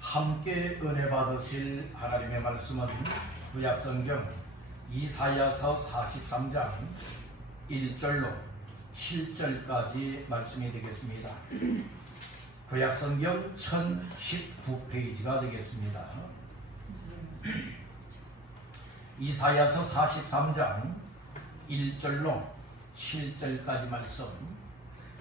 함께 은혜 받으실 하나님의 말씀은 구약성경 이사야서 43장 1절로 7절까지 말씀이 되겠습니다. 구약성경 1019페이지가 되겠습니다. 이사야서 43장 1절로 7절까지 말씀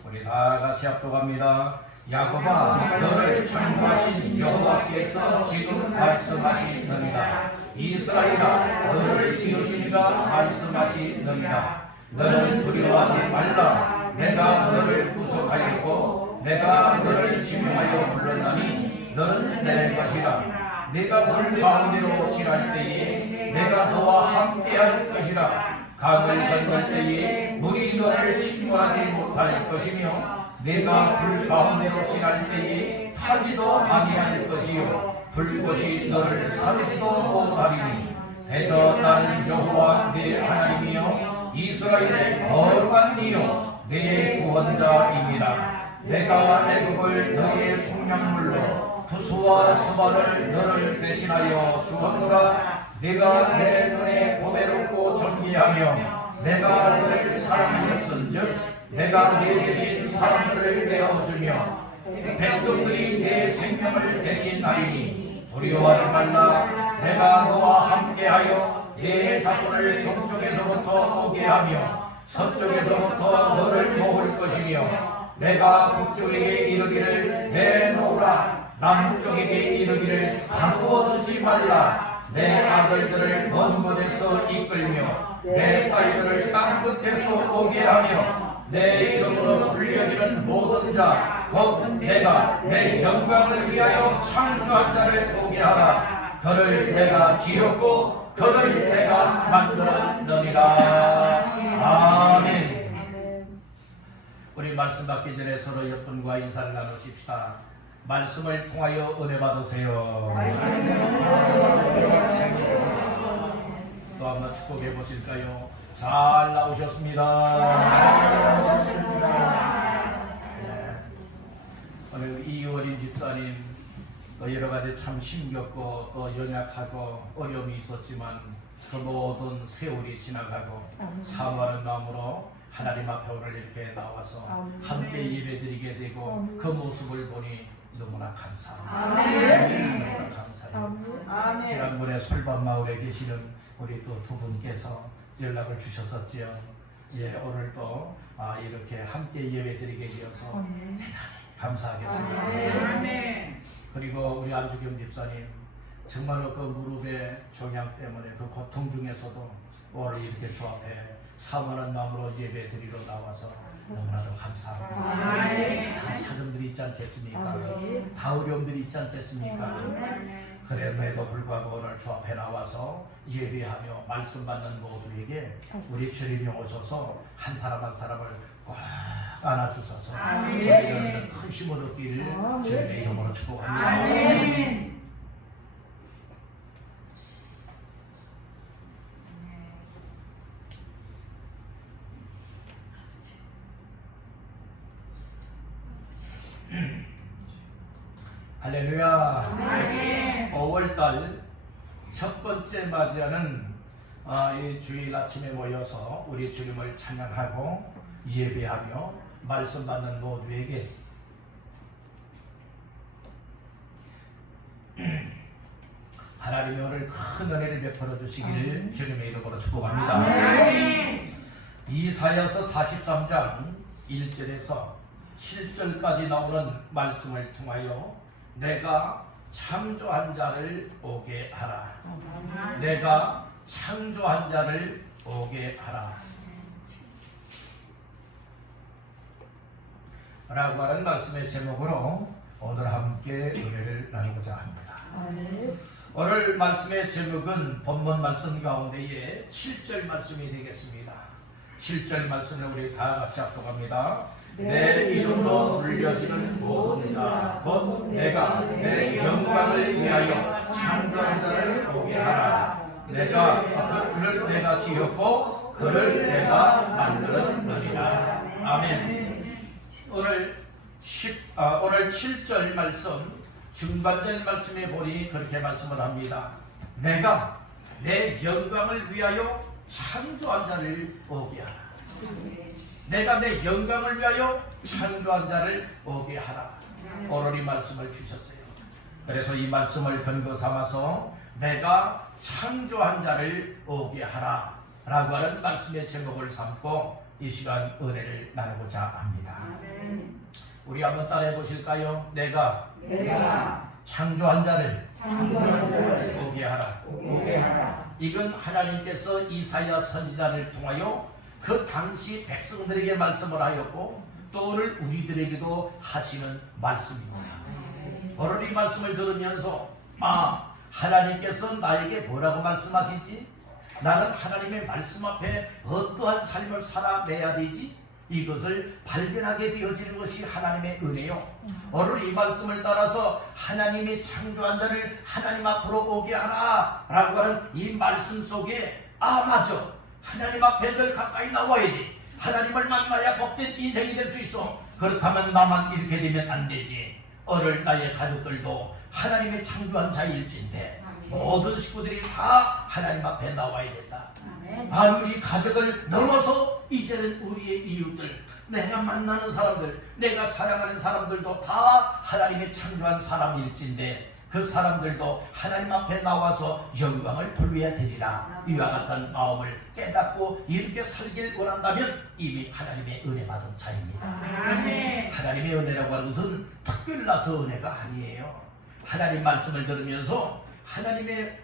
우리 다 같이 합독합니다. 야곱아, 너를 창조하신 여호와께서 지금 말씀하시느니라. 이스라엘아, 너를 지으시니가 말씀하시느니라. 너는 두려워하지 말라. 내가 너를 구속하였고 내가 너를 지명하여 불렀나니 너는 내 것이라. 네가 물 가운데로 지날 때에 내가 너와 함께할 것이라. 강을 건널 때에 물이 너를 침몰하지 못할 것이며 내가 불 가운데로 지날 때에 타지도 아니할 것이요 불꽃이 너를 사르지도 못하리니 대저 나는 여호와 네 하나님이요 이스라엘의 거룩한 이요 네 구원자이니라. 내가 애굽을 너의 속량물로 구스와 스바를 너를 대신하여 주었노라. 네가 내 눈에 보배롭고 존귀하며 내가 너를 사랑하였은즉 내가 네 대신 사람들을 내어주며 백성들이 내 생명을 대신하리니 두려워하지 말라. 내가 너와 함께하여 네 자손을 동쪽에서부터 오게 하며 서쪽에서부터 너를 모을 것이며 내가 북쪽에게 이르기를 내놓으라. 남쪽에게 이르기를 가두어두지 말라. 내 아들들을 먼 곳에서 이끌며 내 딸들을 땅 끝에서 오게 하며 내 이름으로 불려지는 모든 자 곧 내가 내 영광을 위하여 창조한 자를 오게 하라. 그를 내가 지었고 그를 내가 만들었느니라. 아멘. 우리 말씀 받기 전에 서로 옆분과 인사를 나누십시다. 말씀을 통하여 은혜 받으세요. 또 한번 축복해 보실까요? 잘 나오셨습니다. 네. 오늘 이효린 집사님 여러 가지 참 힘겹고 또 연약하고 어려움이 있었지만 그 모든 세월이 지나가고 사모하는 마음으로 하나님 앞에 오늘 이렇게 나와서 함께 예배드리게 되고 그 모습을 보니 너무나 감사합니다. 너무나 감사해요. 지난번에 솔밭마을에 계시는 우리 또 두 분께서 연락을 주셨었지요. 예, 오늘 또 이렇게 함께 예배드리게 되어서 대단히 감사하겠습니다. 그리고 우리 안주경 집사님 정말로 그 무릎의 종양 때문에 그 고통 중에서도 오늘 이렇게 주 앞에 사모하는 마음으로 예배드리러 나와서 너무나도 감사합니다. 다 사정들이 있지 않겠습니까? 다 어려움들이 있지 않겠습니까? 그럼에도 불구하고 오늘 주 앞에 나와서 예배하며 말씀 받는 모두에게 우리 주님이 오셔서 한 사람 한 사람을 꼭 안아주셔서 우리는 큰 힘을 얻기를 주님의 이름으로 축복합니다. 할렐루야. 5월달 첫 번째 맞이하는 이 주일 아침에 모여서 우리 주님을 찬양하고 예배하며 말씀 받는 모두에게 하나님이 오늘 큰 은혜를 베풀어 주시기를 주님의 이름으로 축복합니다. 이사야서 43장 1절에서 7절까지 나오는 말씀을 통하여 내가 창조한 자를 오게 하라. 내가 창조한 자를 오게 하라. 라고 하는 말씀의 제목으로 오늘 함께 은혜를 나누고자 합니다. 오늘 말씀의 제목은 본문 말씀 가운데에 7절 말씀이 되겠습니다. 7절 말씀을 우리 다 같이 합독합니다. 내 이름으로 불려지는 모든 자 곧 내가 내 영광을 위하여 창조한 자를 오게 하라. 그를 내가 지었고 그를 내가 만들었느니라. 아멘. 오늘 7절 말씀 중반절 말씀에 보니 그렇게 말씀을 합니다. 내가 내 영광을 위하여 창조한 자를 오게 하라. 내가 내 영광을 위하여 창조한 자를 오게 하라. 오늘 이 말씀을 주셨어요. 그래서 이 말씀을 근거 삼아서 내가 창조한 자를 오게 하라 라고 하는 말씀의 제목을 삼고 이 시간 은혜를 나누고자 합니다. 우리 한번 따라해 보실까요? 내가 창조한 자를 오게 하라. 이건 하나님께서 이사야 선지자를 통하여 그 당시 백성들에게 말씀을 하였고 또 오늘 우리들에게도 하시는 말씀입니다. 오늘 이 말씀을 들으면서 하나님께서 나에게 뭐라고 말씀하시지? 나는 하나님의 말씀 앞에 어떠한 삶을 살아내야 되지? 이것을 발견하게 되어지는 것이 하나님의 은혜요. 오늘 이 말씀을 따라서 하나님이 창조한 자를 하나님 앞으로 오게 하라 라고 하는 이 말씀 속에 맞아, 하나님 앞에 늘 가까이 나와야 돼. 하나님을 만나야 복된 인생이 될 수 있어. 그렇다면 나만 이렇게 되면 안 되지. 오늘 나의 가족들도 하나님의 창조한 자일진데 모든 식구들이 다 하나님 앞에 나와야 된다. 우리 가족을 넘어서 이제는 우리의 이웃들, 내가 만나는 사람들, 내가 사랑하는 사람들도 다 하나님의 창조한 사람일진데 그 사람들도 하나님 앞에 나와서 영광을 돌려야 되리라. 이와 같은 마음을 깨닫고 이렇게 살길 원한다면 이미 하나님의 은혜 받은 자입니다. 하나님의 은혜라고 하는 것은 특별나서 은혜가 아니에요. 하나님 말씀을 들으면서 하나님의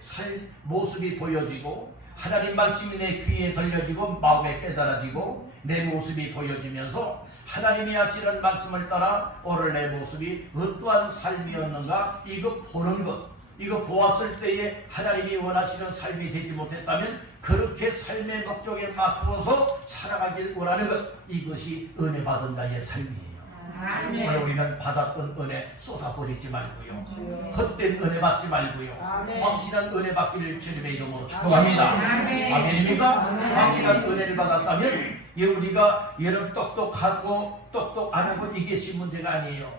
모습이 보여지고 하나님 말씀이 내 귀에 들려지고 마음에 깨달아지고 내 모습이 보여지면서 하나님이 하시는 말씀을 따라 오늘 내 모습이 어떠한 삶이었는가 이거 보는 것, 이거 보았을 때에 하나님이 원하시는 삶이 되지 못했다면 그렇게 삶의 목적에 맞추어서 살아가길 원하는 것, 이것이 은혜 받은 자의 삶이에요. 오늘 우리는 받았던 은혜 쏟아버리지 말고요, 헛된 은혜 받지 말고요, 확실한 은혜 받기를 주님의 이름으로 축복합니다. 아멘입니까? 확실한 은혜를 받았다면 우리가 여러분 똑똑하고 똑똑 안 하고 이것이 문제가 아니에요.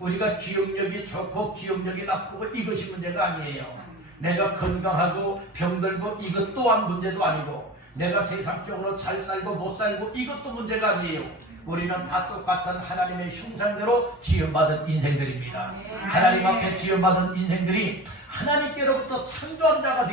우리가 기억력이 좋고 기억력이 나쁘고 이것이 문제가 아니에요. 내가 건강하고 병들고 이것 또한 문제도 아니고 내가 세상적으로 잘 살고 못 살고 이것도 문제가 아니에요. 우리는 다 똑같은 하나님의 형상대로 지음받은 인생들입니다. 하나님 앞에 지음받은 인생들이 하나님께로부터 창조한 자가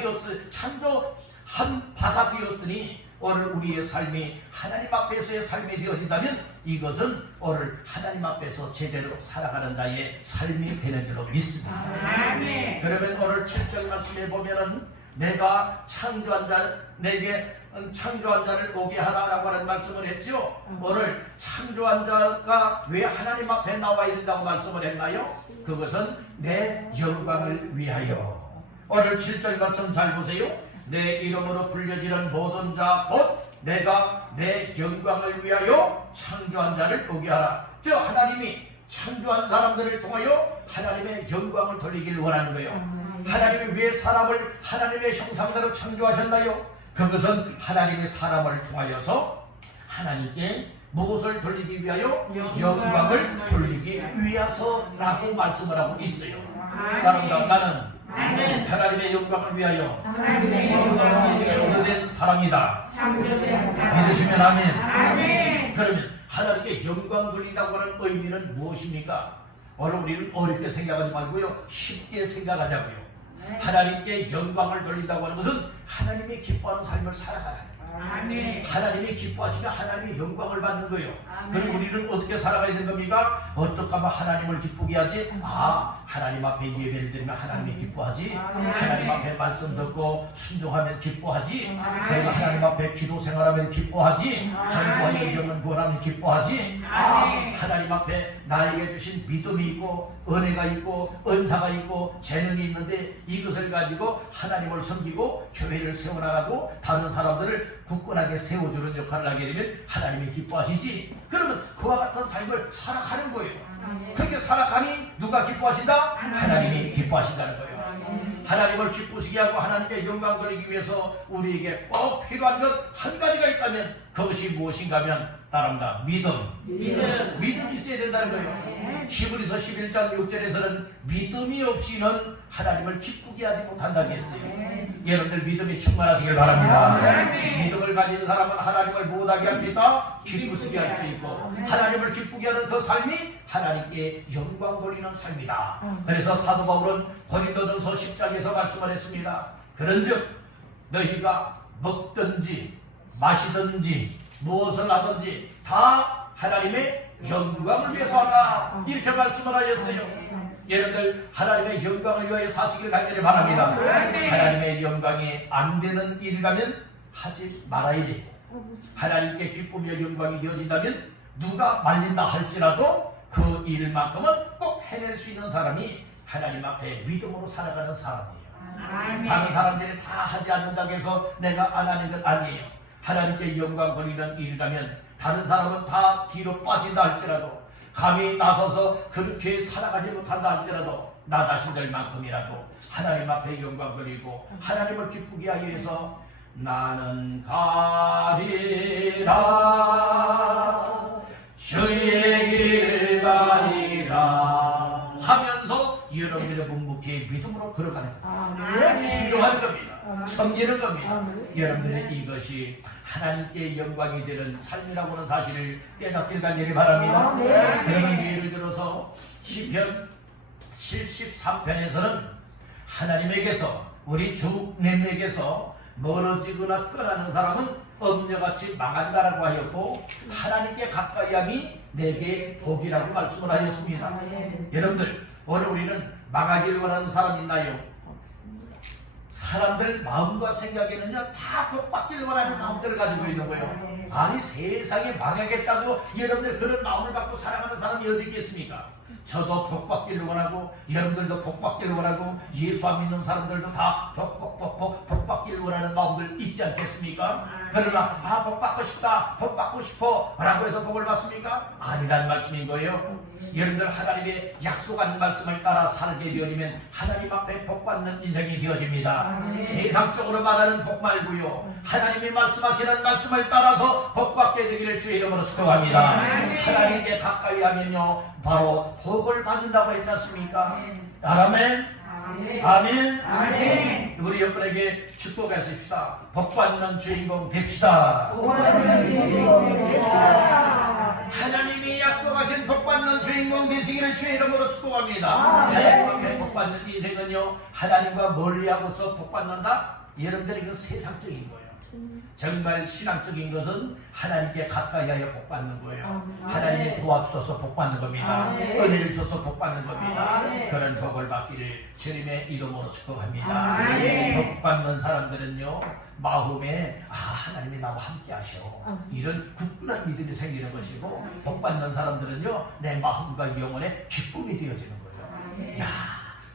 창조한 바가 되었으니 오늘 우리의 삶이 하나님 앞에서의 삶이 되어진다면 이것은 오늘 하나님 앞에서 제대로 살아가는 자의 삶이 되는 줄로 믿습니다. 그러면 오늘 7절 말씀에 보면은 내가 창조한 자, 내게 창조한 자를 오게 하라라고 하는 말씀을 했죠. 오늘 창조한 자가 왜 하나님 앞에 나와야 된다고 말씀을 했나요? 그것은 내 영광을 위하여. 오늘 7절 말씀 잘 보세요. 내 이름으로 불려지는 모든 자 곧 내가 내 영광을 위하여 창조한 자를 오게 하라. 저 하나님이 창조한 사람들을 통하여 하나님의 영광을 돌리길 원하는 거예요. 하나님이 왜 사람을 하나님의 형상대로 창조하셨나요? 그것은 하나님의 사람을 통하여서 하나님께 무엇을 돌리기 위하여? 영광을 돌리기 위해서라고 말씀을 하고 있어요. 나는 하나님의 영광을 위하여 창조된 사람이다. 믿으시면 아멘. 그러면 하나님께 영광 돌린다고 하는 의미는 무엇입니까? 오늘 우리는 어렵게 생각하지 말고요, 쉽게 생각하자고요. 하나님께 영광을 돌린다고 하는 것은 하나님이 기뻐하는 삶을 살아가는 거예요. 하나님이 기뻐하시면 하나님의 영광을 받는 거예요. 그럼 우리는 어떻게 살아가야 되는 겁니까? 어떻게 하면 하나님을 기쁘게 하지? 하나님 앞에 예배를 드리면 하나님이 기뻐하지. 하나님 앞에 말씀 듣고 순종하면 기뻐하지. 그리고 하나님 앞에 기도 생활하면 기뻐하지. 전부와 영적은 구원하면 기뻐하지. 하나님 앞에 나에게 주신 믿음이 있고 은혜가 있고 은사가 있고 재능이 있는데 이것을 가지고 하나님을 섬기고 교회를 세워나가고 다른 사람들을 굳건하게 세워주는 역할을 하게 되면 하나님이 기뻐하시지. 그러면 그와 같은 삶을 살아가는 거예요. 그렇게 살아가니 누가 기뻐하신다? 하나님이 기뻐하신다는 거예요. 하나님을 기쁘시게 하고 하나님께 영광 돌리기 위해서 우리에게 꼭 필요한 것 한 가지가 있다면 그것이 무엇인가 하면 따릅니다. 믿음이 있어야 된다는 거예요. 히브리서 11장 6절에서는 믿음이 없이는 하나님을 기쁘게 하지 못한다고 했어요. 여러분들 믿음이 충만하시길 바랍니다. 믿음을 가진 사람은 하나님을 무엇하게 할 수 있다? 기쁘시게 할 수 있고, 하나님을 기쁘게 하는 그 삶이 하나님께 영광 돌리는 삶이다. 그래서 사도 바울은 고린도전서 10장에서 말씀을 했습니다. 그런즉 너희가 먹든지 마시든지 무엇을 하든지 다 하나님의 영광을 위해서 하라, 이렇게 말씀을 하셨어요. 여러분들 하나님의 영광을 위하여 사시길 간절히 바랍니다. 하나님의 영광이 안 되는 일이라면 하지 말아야 돼. 하나님께 기쁨이와 영광이 되어진다면 누가 말린다 할지라도 그 일만큼은 꼭 해낼 수 있는 사람이 하나님 앞에 믿음으로 살아가는 사람이에요. 다른 사람들이 다 하지 않는다고 해서 내가 안 하는 것 아니에요. 하나님께 영광 돌리는 일이라면 다른 사람은 다 뒤로 빠진다 할지라도, 감히 나서서 그렇게 살아가지 못한다 할지라도 나 자신들만큼이라도 하나님 앞에 영광 돌리고 하나님을 기쁘게 하기 위해서 나는 가리라 주의 길 가리라 하면서 여러분들의 묵묵히 믿음으로 걸어가는 겁니다. 순종하는 겁니다. 섬기는 겁니다. 여러분들의 이것이 하나님께 영광이 되는 삶이라고 하는 사실을 깨닫길 간절히 바랍니다. 그러면 예를 들어서 시편 73편에서는 하나님에게서, 우리 주님에게서 멀어지거나 떠나는 사람은 엄녀같이 망한다라고 하였고, 하나님께 가까이함이 내게 복이라고 말씀을 하였습니다. 여러분들, 오늘 우리는 망하길 원하는 사람 있나요? 사람들 마음과 생각에는요 다 복받기를 원하는 마음들을 가지고 있는 거예요. 아니 세상에 망하겠다고 여러분들 그런 마음을 갖고 살아가는 사람이 어디 있겠습니까? 저도 복받기를 원하고 여러분들도 복받기를 원하고 예수 안 믿는 사람들도 다 복받기를 원하는 마음들 있지 않겠습니까? 그러나 복받고 싶다, 복받고 싶어 라고 해서 복을 받습니까? 아니란 말씀인 거예요. 여러분들 하나님의 약속한 말씀을 따라 살게 되어지면 하나님 앞에 복받는 인생이 되어집니다. 세상적으로 말하는 복 말고요, 하나님이 말씀하시는 말씀을 따라서 복받게 되기를 주의 이름으로 축복합니다. 하나님께 가까이 하면요 바로 복을 받는다고 했지 않습니까? 아멘. 아멘. 우리 옆분에게 축복하십시다. 복받는 주인공 됩시다. 하나님이 약속하신 복받는 주인공 되시기를 주의 이름으로 축복합니다. 하나님 앞에 복받는 인생은요 하나님과 멀리하고서 복받는다? 여러분들이 그 세상적인 거예요. 정말 신앙적인 것은 하나님께 가까이하여 복받는 거예요. 하나님이 도와주셔서 복받는 겁니다. 은혜를 주셔서 복받는 겁니다. 그런 복을 받기를 주님의 이름으로 축복합니다. 복받는 사람들은요 마음에 하나님이 나와 함께 하셔, 이런 굳건한 믿음이 생기는 것이고, 복받는 사람들은요 내 마음과 영혼에 기쁨이 되어지는 거예요. 야,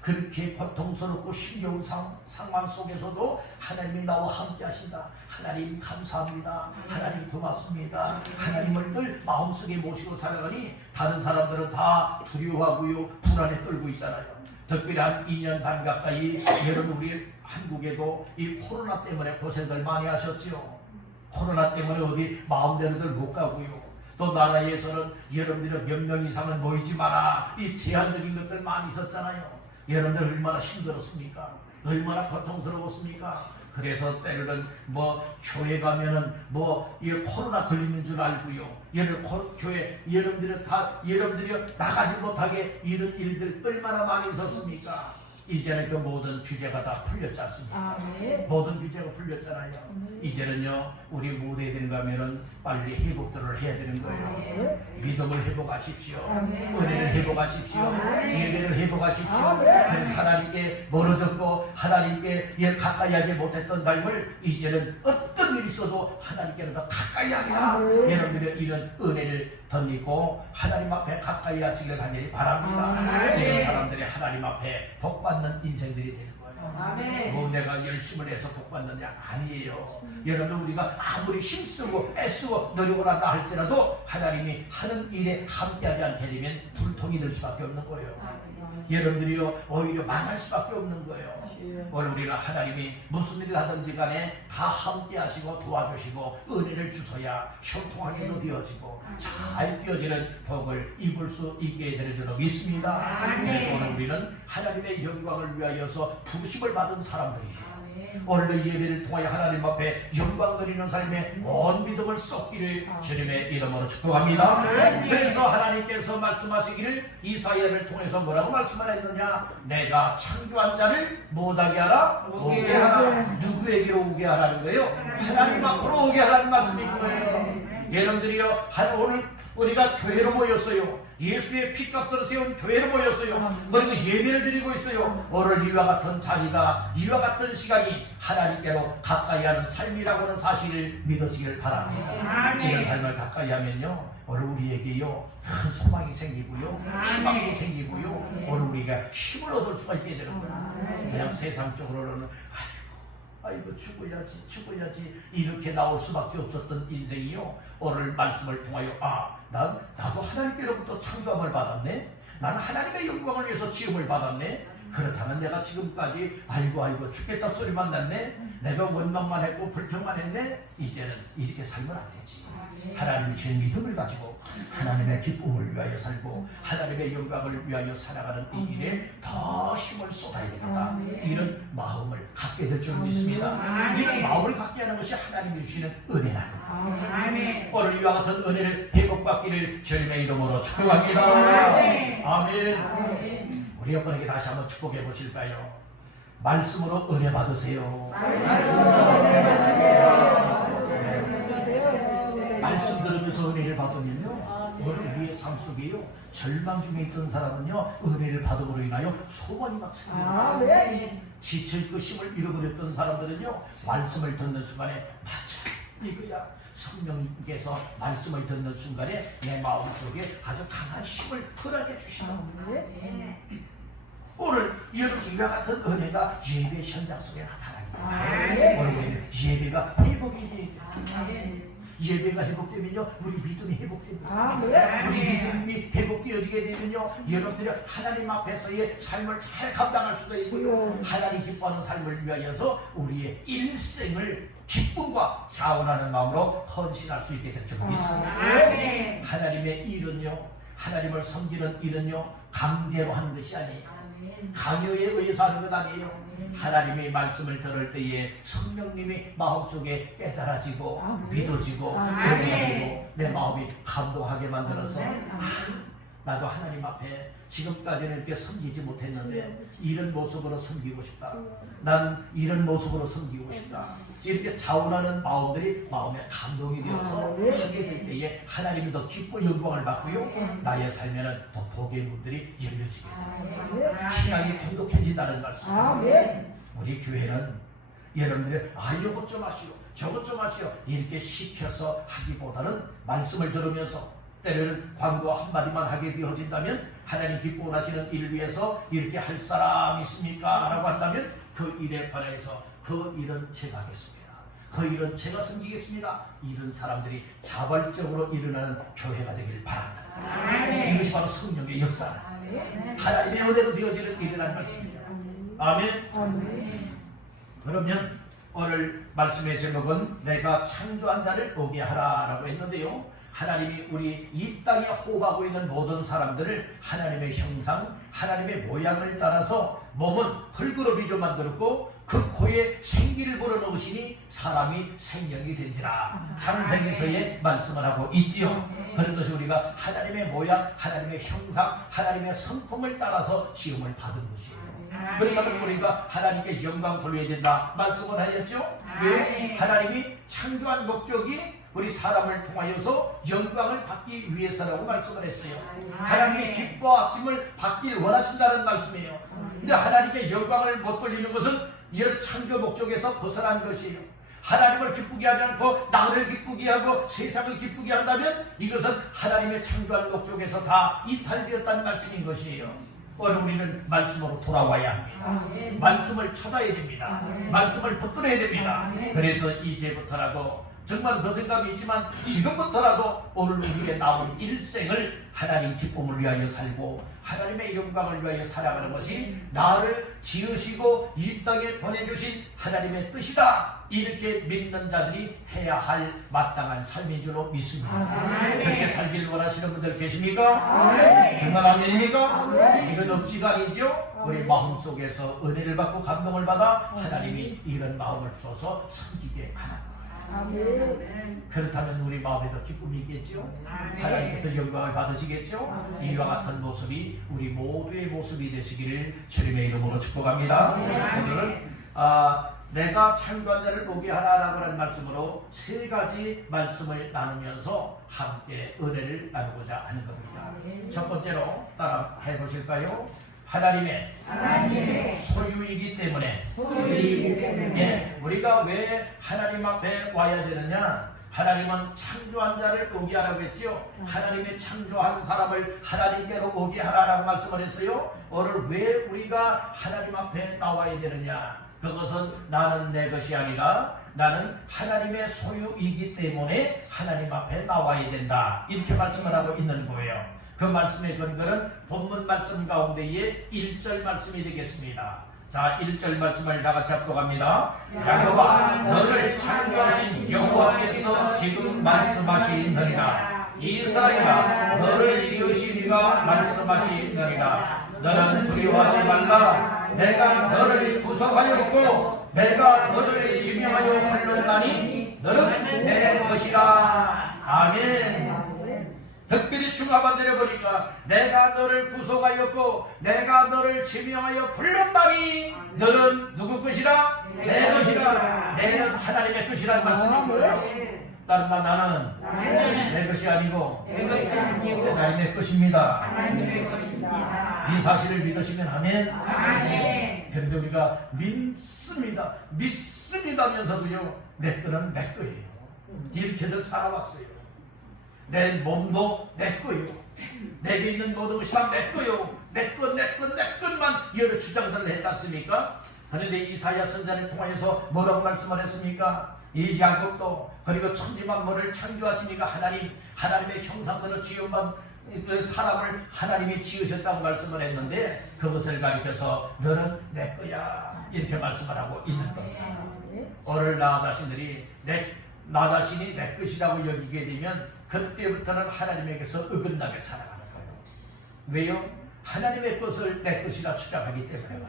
그렇게 고통스럽고 힘겨운 상황 속에서도 하나님이 나와 함께 하신다. 하나님 감사합니다. 하나님 고맙습니다. 하나님을 늘 마음속에 모시고 살아가니 다른 사람들은 다 두려워하고요 불안에 떨고 있잖아요. 특별히 한 2년 반 가까이 여러분 우리 한국에도 이 코로나 때문에 고생들 많이 하셨죠. 코로나 때문에 어디 마음대로들 못 가고요, 또 나라에서는 여러분들이 몇 명 이상은 모이지 마라, 이 제한적인 것들 많이 있었잖아요. 여러분들 얼마나 힘들었습니까? 얼마나 고통스러웠습니까? 그래서 때로는 교회 가면은 이 코로나 걸리는 줄 알고요, 교회 여러분들이 나가지 못하게 이런 일들 얼마나 많이 있었습니까? 이제는 그 모든 규제가 다 풀렸지 않습니까? 모든 규제가 풀렸잖아요. 이제는요 우리 무대에 들어가면은 빨리 회복들을 해야 되는 거예요. 믿음을 회복하십시오. 은혜를 회복하십시오. 예배를 회복하십시오. 하나님께 멀어졌고 하나님께 가까이 하지 못했던 삶을 이제는 어떤 일이 있어도 하나님께는 더 가까이 하리라. 여러분들의 이런 은혜를 덧입고 하나님 앞에 가까이 하시길 간절히 바랍니다. 이런 사람 사람들이 하나님 앞에 복받는 인생들이 되는 거예요. 아멘. 뭐 내가 열심을 해서 복받느냐? 아니에요. 여러분, 우리가 아무리 힘쓰고 애쓰고 노력을 한다 할지라도 하나님이 하는 일에 함께하지 않게 되면 불통이 될 수밖에 없는 거예요. 여러분들이요, 오히려 망할 수밖에 없는 거예요. 오늘 우리는 하나님이 무슨 일을 하든지 간에 다 함께 하시고 도와주시고 은혜를 주셔야 형통하게도 되어지고 잘 되어지는 복을 입을 수 있게 되는 줄로 믿습니다. 그래서 오늘 우리는 하나님의 영광을 위하여서 부르심을 받은 사람들이죠. 오늘 예배를 통하여 하나님 앞에 영광 드리는 삶에 온 믿음을 쏟기를 주님의 이름으로 축복합니다. 그래서 하나님께서 말씀하시기를 이사야를 통해서 뭐라고 말씀을 했느냐? 내가 창조한 자를 못하게 하라, 오게 하라. 누구에게로 오게 하라는 거예요? 하나님 앞으로 오게 하라는 말씀인 거예요. 여러분들이요, 오늘 우리가 교회로 모였어요. 예수의 피값으로 세운 교회로 모였어요. 그리고 예배를 드리고 있어요. 오늘 이와 같은 자리가, 이와 같은 시간이 하나님께로 가까이 하는 삶이라고 하는 사실을 믿으시길 바랍니다. 이런 삶을 가까이 하면요, 오늘 우리에게요 큰 소망이 생기고요, 희망도 생기고요, 오늘 우리가 힘을 얻을 수가 있게 되는 거예요. 그냥 세상적으로는 아이고 죽어야지 이렇게 나올 수밖에 없었던 인생이요, 오늘 말씀을 통하여 나도 하나님께로부터 창조함을 받았네, 나는 하나님의 영광을 위해서 지음을 받았네, 그렇다면 내가 지금까지 아이고 죽겠다 소리만 났네, 내가 원망만 했고 불평만 했네, 이제는 이렇게 살면 안 되지. 하나님이 주신 믿음을 가지고 하나님의 기쁨을 위하여 살고 하나님의 영광을 위하여 살아가는 이 일에 더 힘을 쏟아야 되겠다, 이런 마음을 갖게 될 줄 믿습니다. 이런 마음을 갖게 하는 것이 하나님이 주시는 은혜라는 거예요. 오늘 이와 같은 은혜를 회복받기를 주님의 이름으로 축복합니다. 아멘. 우리 여러분에게 다시 한번 축복해 보실까요? 말씀으로 은혜 받으세요. 말씀 들으면서 은혜를 받으면요, 오늘 우리의 삶 속에요, 절망 중에 있던 사람은요, 은혜를 받음으로 인하여 소원이 막 생깁니다. 지칠 것임을 잃어버렸던 사람들은요, 말씀을 듣는 순간에 맞아, 이거야, 성령님께서 말씀을 듣는 순간에 내 마음속에 아주 강한 힘을 허락해 주시다. 오늘 이렇게 이와 같은 은혜가 예배 현장 속에 나타나기 때문에 오늘 우리는 예배가 회복이 되어야 예배가 회복되면요, 우리 믿음이 회복됩니다. 우리 믿음이 회복되어지게 되면요, 여러분들이 하나님 앞에서의 삶을 잘 감당할 수가 있고요, 하나님 기뻐하는 삶을 위하여서 우리의 일생을 기쁨과 자원하는 마음으로 헌신할 수 있게 될 줄 믿습니다. 하나님의 일은요, 하나님을 섬기는 일은요, 강제로 하는 것이 아니에요. 강요에 의해서 하는 것 아니에요. 하나님의 말씀을 들을 때에 성령님이 마음속에 깨달아지고 믿어지고 은혜하고 내 마음이 감동하게 만들어서 나도 하나님 앞에 지금까지는 이렇게 섬기지 못했는데 이런 모습으로 섬기고 싶다, 나는 이런 모습으로 섬기고 싶다, 이렇게 자원하는 마음들이 마음에 감동이 되어서 하게 될 때에 하나님이 더 기뻐 영광을 받고요, 나의 삶에는 더 복의 문들이 열려지게 됩니다. 신앙이 돈독해진다는 말씀입니다. 우리 교회는 여러분들이 이것 좀 하시오, 저것 좀 하시오 이렇게 시켜서 하기보다는 말씀을 들으면서 때로는 광고 한마디만 하게 되어진다면, 하나님 기뻐 하시는 일을 위해서 이렇게 할 사람 있습니까? 라고 한다면 그 일에 관해서 그 일은 제가 하겠습니다, 그 일은 제가 섬기겠습니다, 이런 사람들이 자발적으로 일어나는 교회가 되기를 바랍니다. 이것이 바로 성령의 역사, 하나님의 은혜로 되어지는 일이라는 말씀입니다. 아멘. 그러면 오늘 말씀의 제목은 내가 창조한 자를 오게 하라 라고 했는데요, 하나님이 우리 이 땅에 호흡하고 있는 모든 사람들을 하나님의 형상, 하나님의 모양을 따라서 몸은 흙으로 빚어 만들었고 그 코에 생기를 불어넣으시니 사람이 생명이 된지라, 창세기서에 말씀을 하고 있지요. 그런 것이 우리가 하나님의 모양, 하나님의 형상, 하나님의 성품을 따라서 지음을 받은 것이에요. 그렇다면 우리가 하나님께 영광 돌려야 된다 말씀을 하였죠. 왜? 하나님이 창조한 목적이 우리 사람을 통하여서 영광을 받기 위해서라고 말씀을 했어요. 하나님이 기뻐하심을 받길 원하신다는 말씀이에요. 근데 하나님께 영광을 못 돌리는 것은 이 창조 목적에서 벗어난 것이에요. 하나님을 기쁘게 하지 않고 나를 기쁘게 하고 세상을 기쁘게 한다면 이것은 하나님의 창조한 목적에서 다 이탈되었다는 말씀인 것이에요. 오늘 우리는 말씀으로 돌아와야 합니다. 말씀을 찾아야 됩니다. 말씀을 붙들어야 됩니다. 그래서 이제부터라도 정말 더듬감이지만 지금부터라도 오늘 우리의 남은 일생을 하나님 기쁨을 위하여 살고 하나님의 영광을 위하여 살아가는 것이 나를 지으시고 이 땅에 보내주신 하나님의 뜻이다. 이렇게 믿는 자들이 해야 할 마땅한 삶인 줄로 믿습니다. 그렇게 살기를 원하시는 분들 계십니까? 정말 아멘입니까? 이건 억지가 아니죠. 우리 마음속에서 은혜를 받고 감동을 받아 하나님이 이런 마음을 써서 섬기게 하는 거예요. 그렇다면 우리 마음에 더 기쁨이 있겠죠. 하나님께서 영광을 받으시겠죠. 이와 같은 모습이 우리 모두의 모습이 되시기를 주님의 이름으로 축복합니다. 오늘은 내가 창조한 자를 오게 하라라고 하는 말씀으로 세 가지 말씀을 나누면서 함께 은혜를 나누고자 하는 겁니다. 첫 번째로 따라 해보실까요? 하나님의 소유이기 때문에 예, 우리가 왜 하나님 앞에 와야 되느냐? 하나님은 창조한 자를 오게 하라고 했지요. 하나님의 창조한 사람을 하나님께로 오게 하라라고 말씀을 했어요. 오늘 왜 우리가 하나님 앞에 나와야 되느냐? 그것은 나는 내 것이 아니라 나는 하나님의 소유이기 때문에 하나님 앞에 나와야 된다. 이렇게 말씀을 하고 있는 거예요. 그 말씀의 근거는 본문 말씀 가운데의 1절 말씀이 되겠습니다. 자, 1절 말씀을 다 같이 합독합니다. 야곱아, 너를 창조하신 여호와께서 지금 말씀하시느니라. 이스라엘아, 너를 지으신 이가 말씀하시느니라. 너는 두려워하지 말라. 내가 너를 구속하였고 내가 너를 지명하여 불렀나니 너는 내 것이라. 아멘. 특별히 중요한 데를 보니까 내가 너를 구속하였고 내가 너를 지명하여 불렀나니 너는 누구 것이라? 내 것이라. 내는 하나님의 것이라는 말씀이고요. 다른 말 나는 내 것이 아니고 하나님의 것입니다. 이 사실을 믿으시면 아멘. 그런데 우리가 믿습니다면서도요 내 거는 내 거예요. 이렇게들 살아왔어요. 내 몸도 내 거요. 내게 있는 모든 것이 다 내 거요. 내 것만 여러 주장들을 했지 않습니까? 그런데 이사야 선지자를 통하여서 뭐라고 말씀을 했습니까? 이 야곱도 그리고 천지만물을 창조하시니까 하나님의 형상대로 지음받은 그 사람을 하나님이 지으셨다고 말씀을 했는데 그것을 가리켜서 너는 내 거야 이렇게 말씀을 하고 있는 겁니다. 오늘 나 자신이 내 것이라고 여기게 되면 그때부터는 하나님에게서 어긋나게 살아가는 거예요. 왜요? 하나님의 것을 내 것이라 주장하기 때문에 그래요.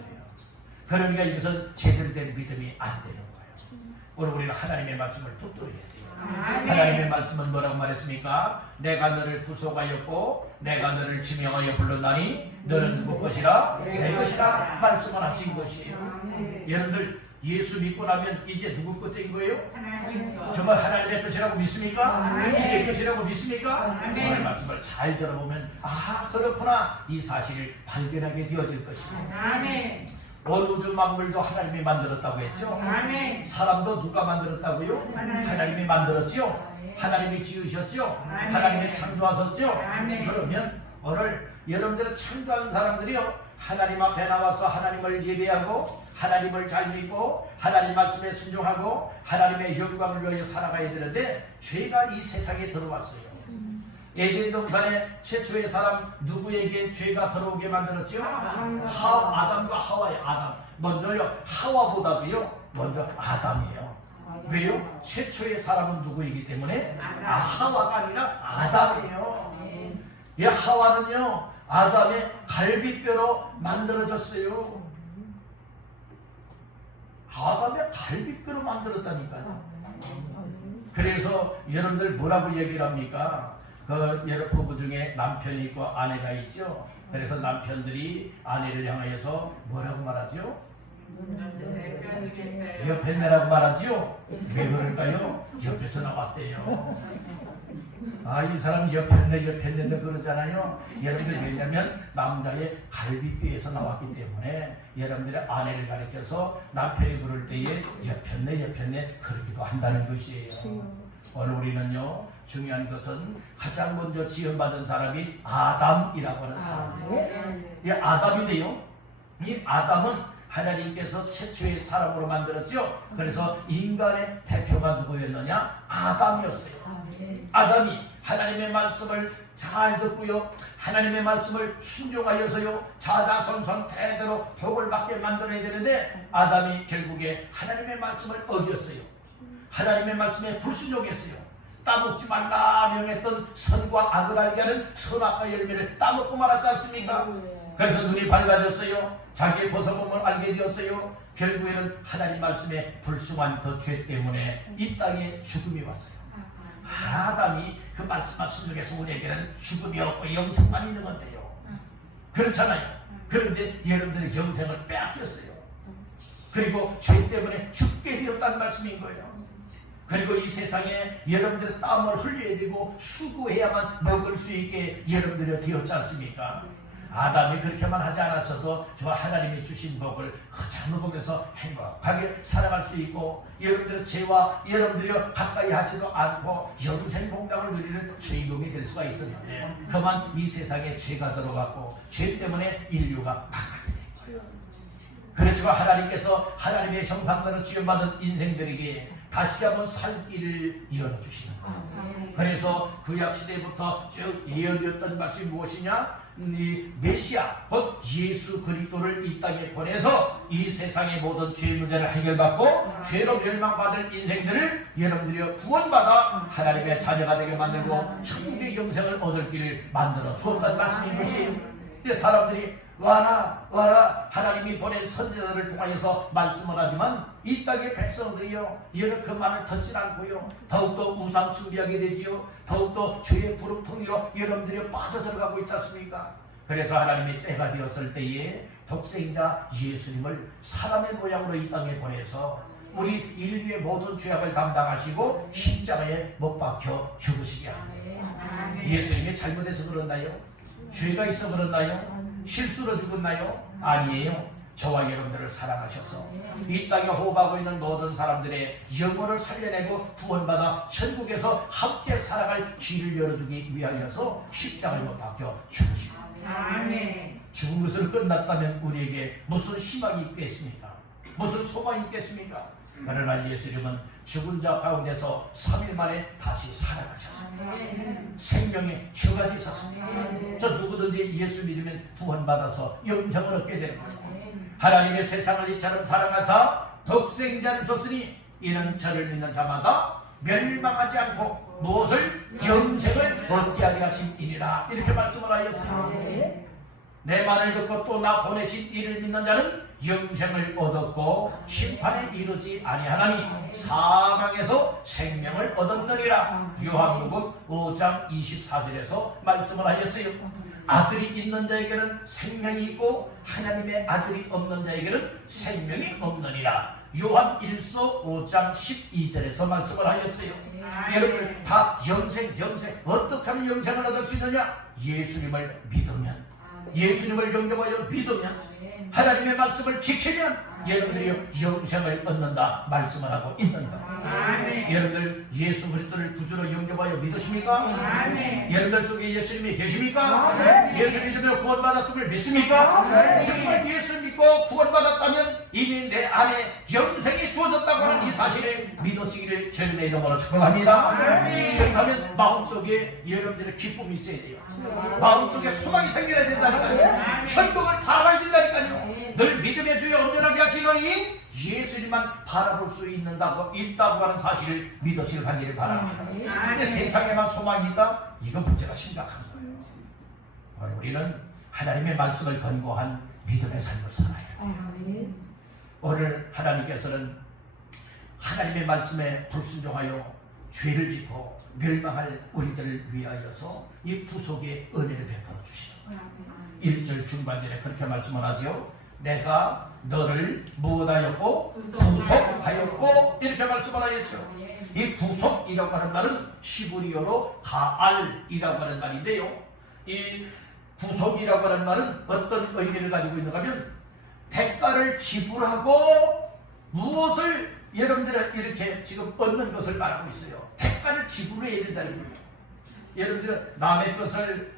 그러니까 이것은 제대로 된 믿음이 안 되는 거예요. 오늘 우리는 하나님의 말씀을 붙들어야 돼요. 하나님의 말씀은 뭐라고 말했습니까? 내가 너를 구속하였고 내가 너를 지명하여 불렀나니 너는 누구 것이라? 내 것이라 말씀을 하신 것이에요. 여러분들 예수 믿고 나면 이제 누구 것인 거예요? 정말 하나님의 것이라고 믿습니까? 주의 것이라고 믿습니까? 오늘 말씀을 잘 들어보면 그렇구나 이 사실을 발견하게 되어질 것입니다. 온 우주 만물도 하나님이 만들었다고 했죠. 사람도 누가 만들었다고요? 하나님이 만들었죠. 하나님이 지으셨죠. 하나님이 창조하셨죠. 그러면 오늘 여러분들은 창조한 사람들이요 하나님 앞에 나와서 하나님을 예배하고 하나님을 잘 믿고 하나님 말씀에 순종하고 하나님의 영광을 위하여 살아가야 되는데 죄가 이 세상에 들어왔어요. 에덴 동산에 최초의 사람 누구에게 죄가 들어오게 만들었죠? 아담과 하와예요. 아담 먼저요 하와보다도요 먼저 아담이에요. 왜요? 최초의 사람은 누구이기 때문에 하와가 아니라 아담이에요. 이 하와는요 아담의 갈비뼈로 만들어졌어요. 아담의 갈비뼈로 만들었다니까요. 그래서 여러분들 뭐라고 얘기를 합니까? 여러 부부 중에 남편이 있고 아내가 있죠. 그래서 남편들이 아내를 향하여서 뭐라고 말하죠? 옆에 내라고 말하지요. 왜 그럴까요? 옆에서 나왔대요. 이 사람 옆에 그러잖아요. 여러분들 왜냐면 남자의 갈비뼈에서 나왔기 때문에 여러분들의 아내를 가리켜서 남편이 부를 때에 옆에 내 그러기도 한다는 것이에요. 오늘 우리는요 중요한 것은 가장 먼저 지음받은 사람이 아담이라고 하는 사람이에요. 이 아담인데요, 이 아담은 하나님께서 최초의 사람으로 만들었죠. 그래서 인간의 대표가 누구였느냐? 아담이었어요. 아담이 하나님의 말씀을 잘 듣고요, 하나님의 말씀을 순종하여서요, 자자손손 대대로 복을 받게 만들어야 되는데, 아담이 결국에 하나님의 말씀을 어겼어요. 하나님의 말씀에 불순종했어요. 따먹지 말라 명했던 선과 악을 알게 하는 선악과 열매를 따먹고 말았지 않습니까? 그래서 눈이 밝아졌어요. 자기의 벗어봄을 알게 되었어요. 결국에는 하나님 말씀에 불순한 그 죄 때문에 이 땅에 죽음이 왔어요. 아담이 그 말씀만 순종해서 우리에게는 죽음이 없고 영생만 있는 건데요. 그렇잖아요. 그런데 여러분들의 영생을 빼앗겼어요. 그리고 죄 때문에 죽게 되었다는 말씀인 거예요. 그리고 이 세상에 여러분들의 땀을 흘려야 되고 수고해야만 먹을 수 있게 여러분들이 되었지 않습니까? 아담이 그렇게만 하지 않았어도 저 하나님이 주신 복을 그저 먹으면서 행복하게 살아갈 수 있고, 여러분들의 죄와 여러분들이 가까이 하지도 않고 영생 복락을 누리는 주인공이 될 수가 있었는데, 그만 이 세상에 죄가 들어갔고 죄 때문에 인류가 망하게 됐어요. 그렇지만 하나님께서 하나님의 형상대로 지음받은 인생들에게 다시 한번 살 길을 열어주시는 거예요. 그래서 구약시대부터 쭉 예언되었던 말씀이 무엇이냐? 이 메시아 곧 예수 그리스도를 이 땅에 보내서 이 세상의 모든 죄 문제를 해결받고 죄로 멸망받을 인생들을 여러분들이 구원받아 하나님의 자녀가 되게 만들고 천국의 영생을 얻을 길을 만들어 주었다는 말씀인 것이, 근데 사람들이 와라 와라 하나님이 보낸 선지자들을 통하여서 말씀을 하지만 이 땅의 백성들이요, 이런 그 말을 듣지 않고요, 더욱더 우상 숭배하게 되지요. 더욱더 죄의 부름통이로 여러분들이 빠져들어가고 있지 않습니까? 그래서 하나님이 때가 되었을 때에 독생자 예수님을 사람의 모양으로 이 땅에 보내서 우리 인류의 모든 죄악을 담당하시고 십자가에 못 박혀 죽으시게 합니다. 예수님이 잘못해서 그렇나요? 죄가 있어 그렇나요? 실수로 죽었나요? 아니에요. 저와 여러분들을 사랑하셔서 이 땅에 호흡하고 있는 모든 사람들의 영혼을 살려내고 구원받아 천국에서 함께 살아갈 길을 열어주기 위하여서 십자가에 못 박혀 죽으시고, 죽은 것으로 끝났다면 우리에게 무슨 희망이 있겠습니까? 무슨 소망이 있겠습니까? 그러나 예수님은 죽은 자 가운데서 3일 만에 다시 살아나셨습니다. 생명의 주가 되셨습니다. 저 누구든지 예수 믿으면 구원받아서 영생을 얻게 되는 거예요. 하나님의 세상을 이처럼 사랑하사 독생자를 줬으니 이는 저를 믿는 자마다 멸망하지 않고 무엇을? 영생을 얻게 하려 하심이니라. 이렇게 말씀을 하였어요. 내 말을 듣고 또 나 보내신 이를 믿는 자는 영생을 얻었고 심판에 이르지 아니하나니 사망에서 생명을 얻었느니라. 요한복음 5장 24절에서 말씀을 하였어요. 아들이 있는 자에게는 생명이 있고 하나님의 아들이 없는 자에게는 생명이 없느니라. 요한 1서 5장 12절에서 말씀을 하였어요. 여러분 다 영생 어떻게 하면 영생을 얻을 수 있느냐? 예수님을 믿으면, 예수님을 영접하여 믿으면, 하나님의 말씀을 지키면 여러분들이 영생을 얻는다 말씀을 하고 있는 겁니다. 여러분들 예수 그리스도를 구주로 영접하여 믿으십니까? 여러분들 속에 예수님이 계십니까? 예수 믿으면 구원받았음을 믿습니까? 정말 예수 믿고 구원받았다면 이미 내 안에 영생이 주어졌다고 하는 이 사실을 믿으시기를 주님의 이름으로 축복합니다. 그렇다면 마음속에 여러분들의 기쁨이 있어야 돼요. 마음속에 소망이 생겨야 된다니까요. 천국을 바라봐야 된다니까요. 늘 믿음의 주여 온전하게 하시려니 예수님만 바라볼 수 있다고 하는 사실을 믿으시길 간절히 바랍니다. 근데 세상에만 소망이 있다? 이건 문제가 심각한 거예요. 우리는 하나님의 말씀을 권고한 믿음의 삶을 살아야 돼요. 오늘 하나님께서는 하나님의 말씀에 불순종하여 죄를 짓고 멸망할 우리들을 위하여서 이 구속의 은혜를 베풀어 주시는 거예요. 1절 중반절에 그렇게 말씀을 하지요. 내가 너를 무엇하였고 구속하였고 이렇게 말씀을 하였죠. 이 구속이라고 하는 말은 히브리어로 가알이라고 하는 말인데요, 이 구속이라고 하는 말은 어떤 의미를 가지고 있는가 하면 대가를 지불하고 무엇을 여러분들은 이렇게 지금 얻는 것을 말하고 있어요. 대가를 지불해야 된다는 거예요. 여러분들은 남의 것을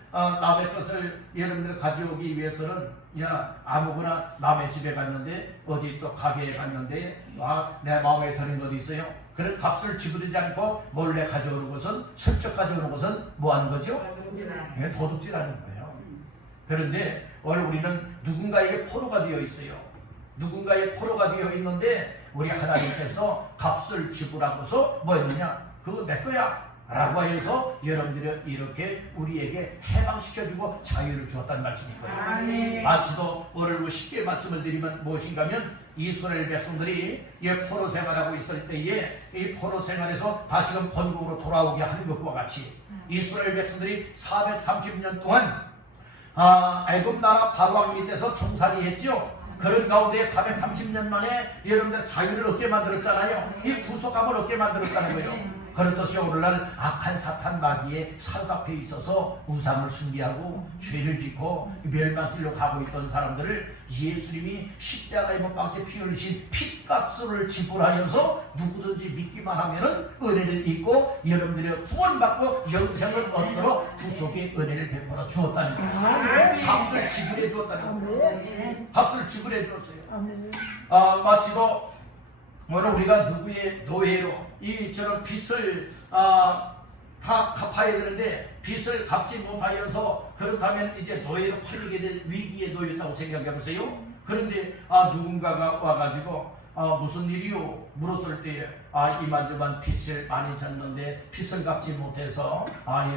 여러분들 가져오기 위해서는 야 아무거나 남의 집에 갔는데 어디 또 가게에 갔는데 내 마음에 드는 것이 있어요. 그런 값을 지불하지 않고 몰래 가져오는 것은 슬쩍 가져오는 것은 뭐 하는 거죠? 도둑질하는 거예요. 그런데 오늘 우리는 누군가에게 포로가 되어 있어요. 누군가의 포로가 되어 있는데 우리 하나님께서 값을 지불하고서 뭐 했느냐? 그거 내 거야 라고 해서 여러분들이 이렇게 우리에게 해방시켜주고 자유를 주었다는 말씀인 거예요. 마치도 오늘 쉽게 말씀을 드리면 무엇인가 하면 이스라엘 백성들이 이 포로 생활하고 있을 때에 이 포로 생활에서 다시금 본국으로 돌아오게 하는 것과 같이 이스라엘 백성들이 430년 동안 애굽 나라 바로왕 밑에서 종살이 했죠. 그런 가운데 430년 만에 여러분들 자유를 얻게 만들었잖아요. 이 구속함을 얻게 만들었다는 거예요. 그렇듯이 오늘날 악한 사탄 마귀의 사각패에 있어서 우상을 숭배하고 죄를 짓고 멸망길로 가고 있던 사람들을 예수님이 십자가에 못 박혀 피 흘리신 핏값을 지불하여서 누구든지 믿기만 하면은 은혜를 입고 여러분들이 구원받고 영생을 얻도록 구속의 은혜를 베풀어 주었다는 것이죠. 값을 지불해 주었다는 거예요. 값을 지불해 주었어요. 마치고 오늘 우리가 누구의 노예로 이처럼 빚을 다 갚아야 되는데 빚을 갚지 못하여서 그렇다면 이제 노예로 팔리게 될 위기에 놓였다고 생각해 보세요. 그런데 누군가가 와가지고 무슨 일이요? 물었을 때에 이만저만 빚을 많이 졌는데 빚을 갚지 못해서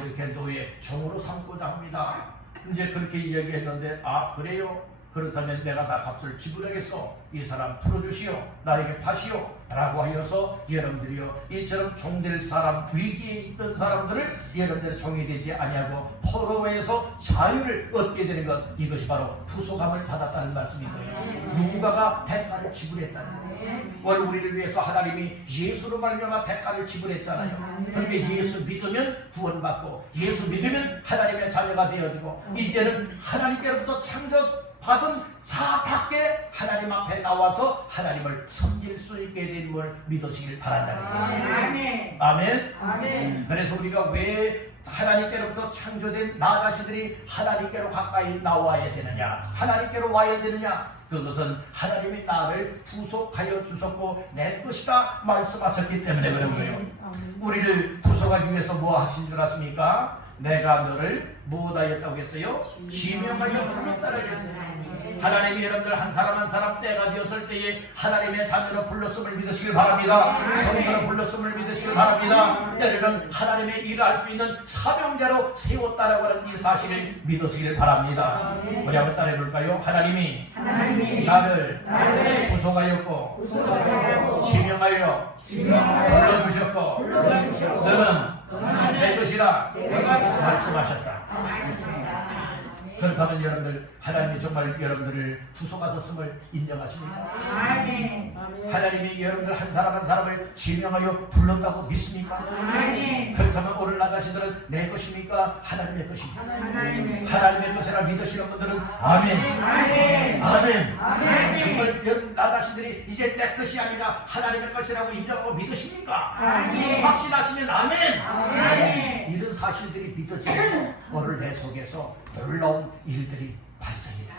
이렇게 노예 종으로 삼고자 합니다. 이제 그렇게 이야기했는데 그래요? 그렇다면 내가 다 값을 지불하겠소. 이 사람 풀어주시오. 나에게 파시오. 라고 하여서 여러분들이요 이처럼 종될 사람 위기에 있던 사람들을 여러분들의 종이 되지 아니하고 포로에서 자유를 얻게 되는 것, 이것이 바로 구속함을 받았다는 말씀인 거예요. 누군가가 대가를 지불했다는 거예요. 오늘 우리를 위해서 하나님이 예수로 말미암아 대가를 지불했잖아요. 그러니까 예수 믿으면 구원받고 예수 믿으면 하나님의 자녀가 되어지고 이제는 하나님께로부터 창조받은 자답게 하나님 앞에 나와서 하나님을 섬길 수 있게 된 걸 믿으시길 바란다는 거예요. 아멘. 그래서 우리가 왜 하나님께로부터 창조된 나 자신들이 하나님께로 가까이 나와야 되느냐, 하나님께로 와야 되느냐, 그것은 하나님이 나를 구속하여 주셨고 내 것이다 말씀하셨기 때문에 그런 거예요. 우리를 구속하기 위해서 뭐 하신 줄 아십니까? 내가 너를 무엇하였다고 했어요? 지명하여 불렀다라고 했어요. 하나님이 여러분들 한 사람 한 사람 때가 되었을 때에 하나님의 자녀로 불렀음을 믿으시길 바랍니다. 성도로 불렀음을 믿으시길 바랍니다. 여러분 하나님의 일을 할 수 있는 사명자로 세웠다라고 하는 이 사실을 믿으시길 바랍니다. 우리 한번 따라해 볼까요? 하나님이 나를 구속하였고 지명하여 불러주셨고 너는 내 것이라 말씀하셨다. 그렇다면 여러분들 하나님이 정말 여러분들을 구속하셨음을 인정하십니까? 하나님이 여러분들 한 사람 한 사람을 지명하여 불렀다고 믿습니까? 그렇다면 오늘 나 자신들은 내 것입니까? 하나님의 것입니까? 하나님의 것이라 믿으시는 분들은 아멘. 정말 나 자신들이 이제 내 것이 아니라 하나님의 것이라고 인정하고 믿으십니까? 확신하시면 아멘. 이런 사실들이 믿어지고 오늘 내 속에서 놀라운 일들이 발생이다.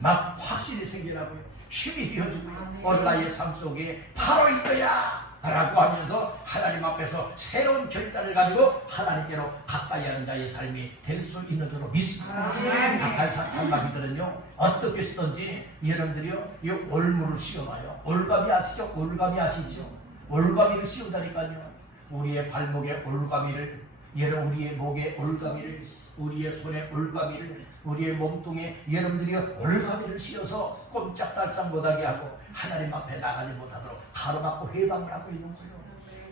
막 확신이 생기라고요. 힘이 되어주고요. 오늘 나의 삶 속에 바로 이거야 라고 하면서 하나님 앞에서 새로운 결단을 가지고 하나님께로 가까이 하는 자의 삶이 될 수 있는 줄로 믿습니다. 악한 사탄 마귀들은요 어떻게 쓰든지 여러분들이요 이 올무를 씌워놔요. 올가미 아시죠? 올가미 아시죠? 올가미를 씌운다니까요. 우리의 발목에 올가미를, 여러분 우리의 목에 올가미를, 우리의 손에 올가미를, 우리의 몸뚱이에 여러분들이 올가미를 씌워서 꼼짝달싹 못하게 하고 하나님 앞에 나가지 못하도록 가로막고 해방을 하고 있는 거예요.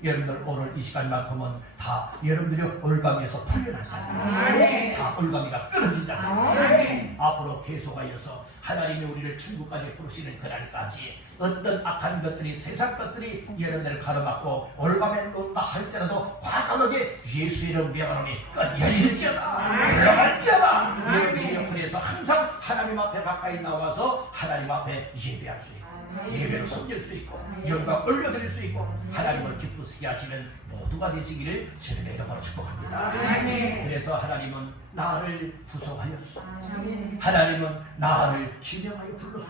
여러분들 오늘 이 시간만큼은 다 여러분들이 올가미에서 풀려나잖아요. 다 올가미가 끊어진잖아요. 앞으로 계속하여서 하나님이 우리를 천국까지 부르시는 그날까지 어떤 악한 것들이, 세상 것들이 여러분들을 가로막고 올가미에 놓는다 할지라도 과감하게 예수 이름 명하노니 끊어질지어다, 올라갈지어다. 여러분들이 옆에서 항상 하나님 앞에 가까이 나와서 하나님 앞에 예배할 수 있고 예배로 섬길 수 있고 영광 올려드릴 수 있고 하나님을 기쁘시게 하시는 모두가 되시기를 주님의 이름으로 축복합니다. 그래서 하나님은 나를 구속하였소. 하나님은 나를 지명하여 불렀소.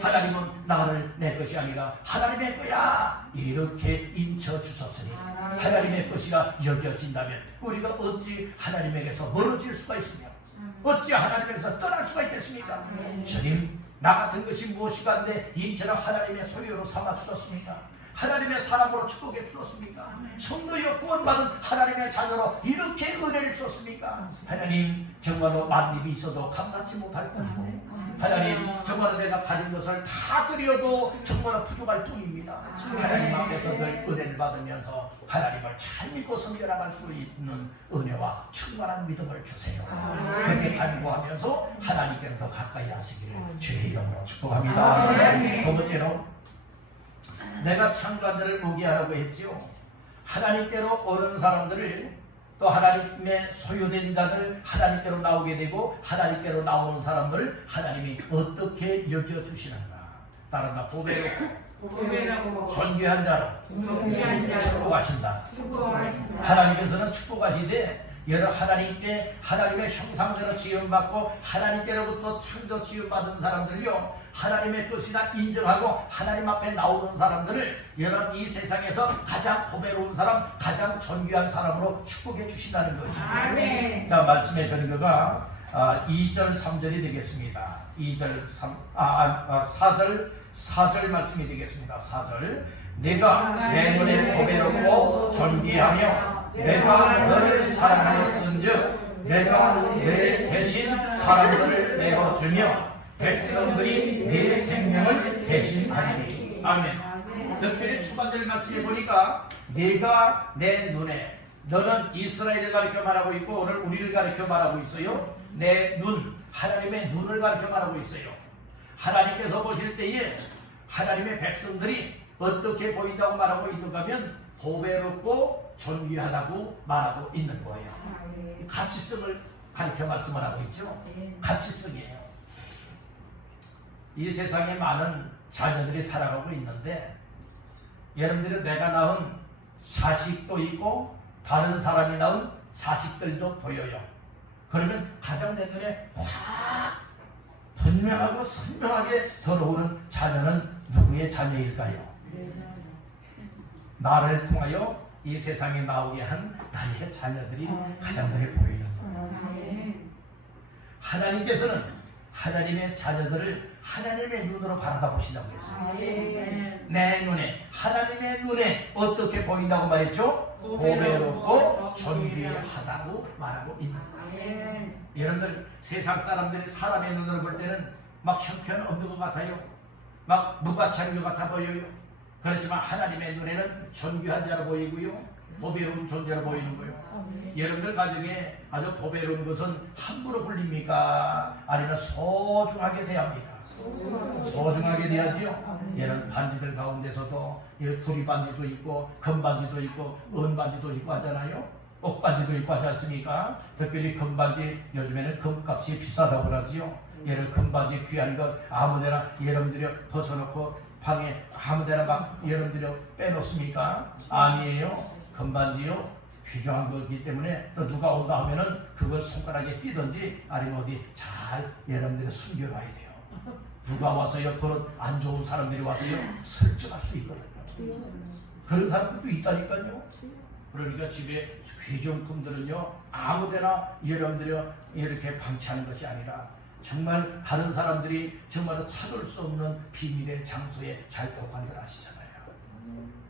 하나님은 나를 내 것이 아니라 하나님의 거야 이렇게 인쳐주셨으니 하나님의 것이라 여겨진다면 우리가 어찌 하나님에게서 멀어질 수가 있으며 어찌 하나님에게서 떠날 수가 있겠습니까? 주님, 나 같은 것이 무엇이가 내 인체를 하나님의 소유로 삼아 주셨습니까? 하나님의 사람으로 축복해 주셨습니까? 성도여 구원받은 하나님의 자녀로 이렇게 은혜를 주셨습니까? 하나님, 정말로 만입이 있어도 감사치 못할 뿐이고 하나님, 정말로 내가 가진 것을 다 드려도 정말로 부족할 뿐입니다. 하나님 앞에서 늘 은혜를 받으면서 하나님을 잘 믿고 섬겨나갈 수 있는 은혜와 충만한 믿음을 주세요. 그렇게 간구하면서 하나님께로 더 가까이 하시기를 주의 이름으로 축복합니다. 두 번째로 내가 창조자를 오게 하라고 했지요. 하나님께로 오는 사람들을 또 하나님의 소유된 자들 하나님께로 나오게 되고 하나님께로 나오는 사람을 하나님이 어떻게 여겨주시는가. 따른다. 보배로 존귀한 자로 축복하신다. 하나님께서는 축복하시되 여러 하나님께 하나님의 형상대로 지음받고 하나님께로부터 창조 지음받은 사람들요 하나님의 것이다 인정하고 하나님 앞에 나오는 사람들을 여러 이 세상에서 가장 보배로운 사람 가장 존귀한 사람으로 축복해 주신다는 것이죠. 자, 말씀의 근거가 2절 3절이 되겠습니다. 2절 4절 말씀이 되겠습니다. 4절 내가 내 눈에 보배롭고 존귀하며 내가 너를 사랑하였은즉 내가 내 대신 사람들을 내어주며 백성들이 내 생명을 대신하리니. 아멘. 특별히 초반절 말씀에 보니까 내가 내 눈에, 너는 이스라엘을 가리켜 말하고 있고 오늘 우리를 가리켜 말하고 있어요. 내 눈, 하나님의 눈을 가리켜 말하고 있어요. 하나님께서 보실 때에 하나님의 백성들이 어떻게 보인다고 말하고 있는가 하면 보배롭고 존귀하다고 말하고 있는 거예요. 가치성을 가리켜 말씀을 하고 있죠. 가치성이에요. 이 세상에 많은 자녀들이 살아가고 있는데 여러분들은 내가 낳은 자식도 있고 다른 사람이 낳은 자식들도 보여요. 그러면 가장 내 눈에 확 분명하고 선명하게 들어오는 자녀는 누구의 자녀일까요? 나를 통하여 이 세상에 나오게 한 나의 자녀들이 가장 눈에 보이는 거예요. 하나님께서는 하나님의 자녀들을 하나님의 눈으로 바라보신다고 했어요. 내 눈에, 하나님의 눈에 어떻게 보인다고 말했죠? 보배롭고 존귀하다고 말하고 있는 거예요. 여러분들 세상 사람들이 사람의 눈으로 볼 때는 막 형편없는 것 같아요. 막 무가치한 것 같아 보여요. 그렇지만 하나님의 눈에는 존귀한 자로 보이고요 보배로운 존재로 보이는 거예요. 여러분들 가정에 아주 보배로운 것은 함부로 불립니까? 아니면 소중하게 대합니까? 소중하게 대하지요. 여러분 반지들 가운데서도 두리 반지도 있고 금반지도 있고 은반지도 있고 하잖아요. 옥반지도 있고 하지 않습니까? 특별히 금반지 요즘에는 금값이 비싸다고 그러지요. 여러분 금반지 귀한 것 아무데나 여러분들이 벗어놓고 방에 아무데나 막 여러분들이 빼놓습니까? 아니에요. 금반지요 귀중한 거기 때문에 또 누가 온다 하면은 그걸 손가락에 끼든지 아니면 어디 잘 여러분들이 숨겨놔야 돼요. 누가 와서요 그런 안 좋은 사람들이 와서요 설정할 수 있거든요. 그런 사람들도 있다니까요. 그러니까 집에 귀중품들은요 아무데나 여러분들이 이렇게 방치하는 것이 아니라 정말 다른 사람들이 정말 찾을 수 없는 비밀의 장소에 잘 보관들 하시잖아요.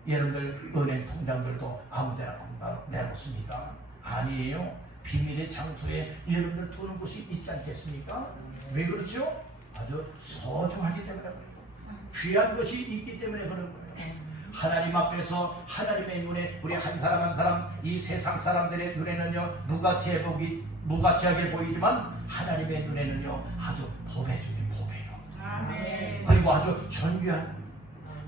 여러분들 은행 통장들도 아무데나 내놓습니까? 아니에요. 비밀의 장소에 여러분들 두는 곳이 있지 않겠습니까? 왜 그렇죠? 아주 소중하기 때문에 그래요. 귀한 것이 있기 때문에 그런 거예요. 하나님 앞에서 하나님의 눈에 우리 한 사람 한 사람 이 세상 사람들의 눈에는요 무가치하게 보이지만 하나님의 눈에는요 아주 보배 중에 보배요. 아멘. 그리고 아주 존귀한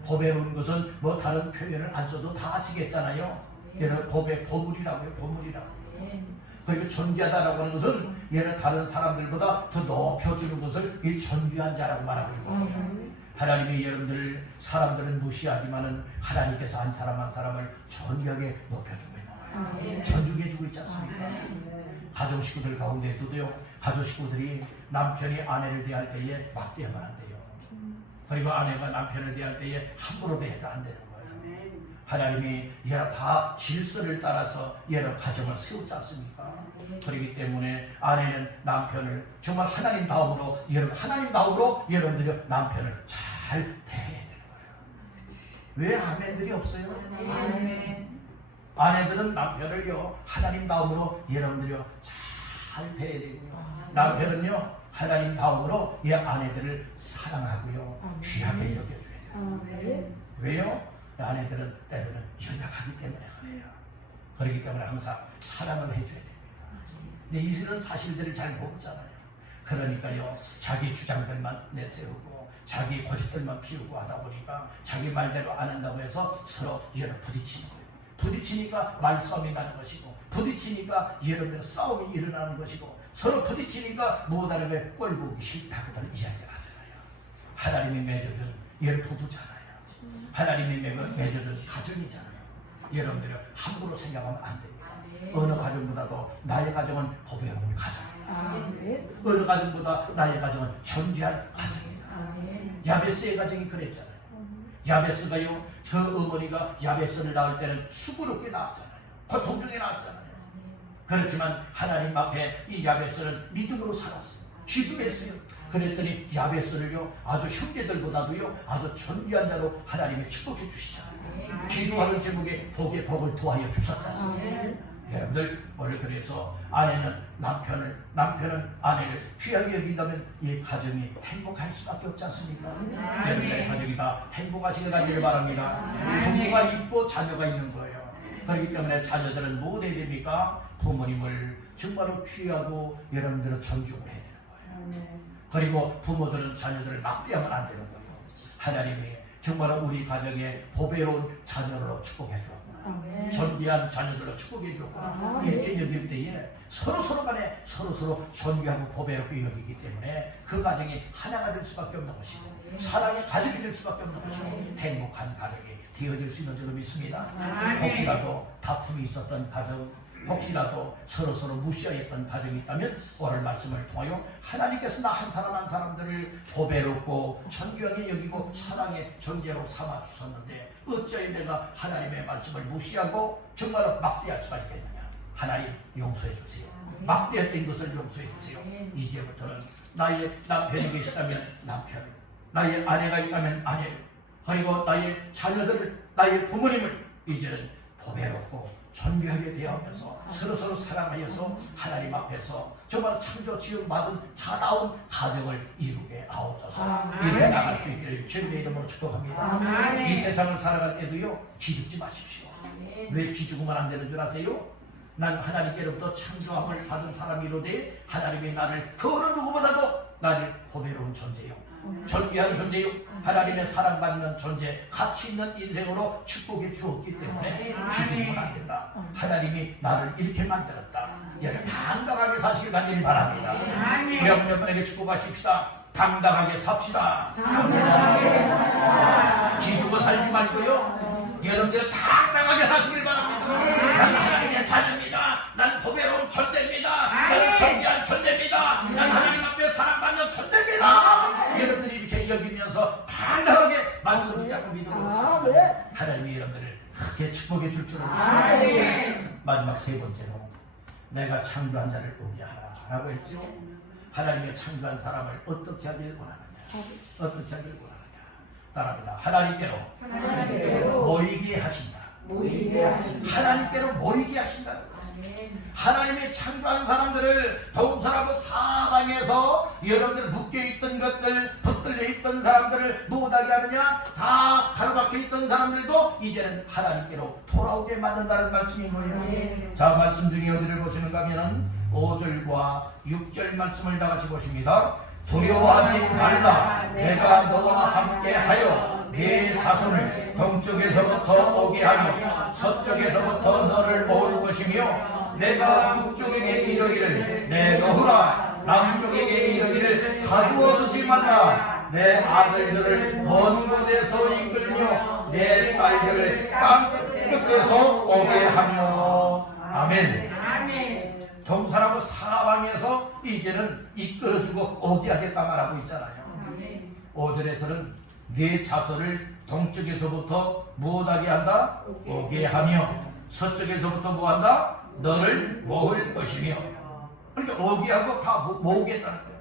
보배로운 것은 뭐 다른 표현을 안 써도 다 아시겠잖아요. 얘는 보배 보물이라고요. 보물이라고요. 그리고 존귀하다라고 하는 것은 얘는 다른 사람들보다 더 높여주는 것을 이 존귀한 자라고 말하고 있거든요. 하나님이 여러분들 사람들은 무시하지만은 하나님께서 한 사람 한 사람을 존귀하게 높여주고 있는 거예요. 존중해주고 있지 않습니까? 가족 식구들 가운데서도요, 가족 식구들이 남편이 아내를 대할 때에 막대하면 안 돼요. 그리고 아내가 남편을 대할 때에 함부로 대해도 안 되는 거예요. 하나님이 얘가 다 질서를 따라서 얘는 가정을 세우지 않습니까? 그렇기 때문에 아내는 남편을 정말 하나님 다음으로, 하나님 다음으로 여러분들이 남편을 잘 대해야 되는 거예요. 왜 아멘들이 없어요? 아내들은 남편을요, 하나님 다음으로 여러분들이요 잘 대해야 되고요. 남편은요, 하나님 다음으로 이 아내들을 사랑하고요, 귀하게 여겨줘야 돼요. 왜요? 아내들은 때로는 연약하기 때문에 그래요. 그렇기 때문에 항상 사랑을 해줘야 됩니다. 근데 이들은 사실들을 잘 모르잖아요. 그러니까요, 자기 주장들만 내세우고 자기 고집들만 피우고 하다 보니까 자기 말대로 안 한다고 해서 서로 여러 부딪히는 거예요. 부딪히니까 말싸움이 나는 것이고, 부딪히니까 여러분들 싸움이 일어나는 것이고, 서로 부딪히니까 못하는 게 꼴보기 싫다고들 이야기를 하잖아요. 하나님이 맺어준 여러 부부잖아요. 하나님이 맺어준 가정이잖아요. 여러분들이 함부로 생각하면 안 됩니다. 어느 가정보다도 나의 가정은 보배로운 가정이다. 어느 가정보다 나의 가정은 존귀한 가정이다. 야베스의 가정이 그랬잖아요. 야베스가요, 저 어머니가 야베스를 낳을 때는 수고롭게 낳았잖아요. 고통 중에 낳았잖아요. 그렇지만 하나님 앞에 이 야베스는 믿음으로 살았어요. 기도했어요. 그랬더니 야베스를요, 아주 형제들보다도요 아주 존귀한 자로 하나님이 축복해 주시잖아요. 기도하는 제목에 복의 복을 도하여 주셨잖아요. 여러분들, 원래 그래서 아내는 남편은 아내를 귀하게 여긴다면 이 가정이 행복할 수밖에 없지 않습니까? 여러분들의 가정이 다 행복하시게 가기를 바랍니다. 부모가 있고 자녀가 있는 거예요. 그렇기 때문에 자녀들은 뭐 해야 됩니까? 부모님을 정말로 귀하고 여러분들은 존중을 해야 되는 거예요. 그리고 부모들은 자녀들을 막대하면 안 되는 거예요. 하나님이 정말로 우리 가정에 보배로운 자녀로 축복해 주었구나. 존귀한 자녀들로 축복해 주었구나. 이렇게 여길 때에 서로 간에 서로 존귀하고 보배롭게 여기기 때문에 그 가정이 하나가 될 수밖에 없는 것이고, 사랑의 가정이 될 수밖에 없는 것이고, 행복한 가정이 되어질 수 있는 줄로 믿습니다. 혹시라도 다툼이 있었던 가정, 혹시라도 서로 무시하였던 가정이 있다면 오늘 말씀을 통하여 하나님께서 나 한 사람 한 사람들을 보배롭고 존귀하게 여기고 사랑의 존재로 삼아 주셨는데 어찌하여 내가 하나님의 말씀을 무시하고 정말로 막대할 수가 있겠느냐. 하나님 용서해 주세요. 막대했던 것을 용서해 주세요. 이제부터는 나의 남편이 계시다면 남편, 나의 아내가 있다면 아내를, 그리고 나의 자녀들을, 나의 부모님을 이제는 보배롭고 존귀하게 대하면서 서로 사랑하여서 하나님 앞에서 정말 창조 지음 받은 자다운 가정을 이루게 하옵소서. 이루게 나갈 수 있기를 주님의 이름으로 축복합니다. 이 세상을 살아갈 때도요, 기죽지 마십시오. 왜 기죽으면 안 되는 줄 아세요? 난 하나님께로부터 창조함을 받은 사람이로되 하나님이 나를 그 어느 누구보다도 나를 보배로운 존재요, 존귀한 존재요, 하나님의 사랑받는 존재, 가치 있는 인생으로 축복해 주었기 때문에 기죽으면 안 된다. 하나님이 나를 이렇게 만들었다. 얘를 당당하게 사시길 간절히 바랍니다. 우리 한번 여러분에게 축복하십시다. 당당하게 삽시다. 기죽어 살지 말고요, 여러분들 당당하게 사시길 바랍니다. 난 하나님의 자녀입니다. 난 보배로운 존재입니다. 나는 존귀한 존재입니다. 난 하나님 앞에 사랑받는 존재입니다. 여러분들이 이렇게 여기면서 당당하게 말씀을 붙잡고 믿음으로 사시면 하나님이 여러분들을 크게 축복해 줄 줄을 믿습니다. 마지막 세 번째로, 내가 창조한 자를 의뢰하라 라고 했죠. 하나님의 창조한 사람을 어떻게 하길 원하느냐, 어떻게 하길 원하느냐. 따라합니다. 하나님께로 모이게 하신다. 하나님께로 모이게 하신다. 하나님이 창조한 사람들을 동서남북 사방에서 여러분들 묶여있던 것들, 붙들려 있던 사람들을 못하게 하느냐, 다 가로막혀 있던 사람들도 이제는 하나님께로 돌아오게 만든다는 말씀인 거예요. 자, 말씀 중에 어디를 보시는가 하면은 5절과 6절 말씀을 다 같이 보십니다. 두려워하지 말라. 내가 너와 함께 하여 네 자손을 동쪽에서부터 오게 하며 서쪽에서부터 너를 모을 것이며 내가 북쪽에게 이르기를 내놓으라 남쪽에게 이르기를 가두어 두지 말라 내 아들들을 먼 곳에서 이끌며 내 딸들을 땅 끝에서 오게 하며 아멘. 동사람은 사방에서 이제는 이끌어주고 오게 하겠다 말하고 있잖아요. 5절에서는 네 자손을 동쪽에서부터 무엇하게 한다? 오게 하며 서쪽에서부터 뭐한다? 너를 모을 것이며 그러니까 오게 하고 다 모으겠다는 거예요.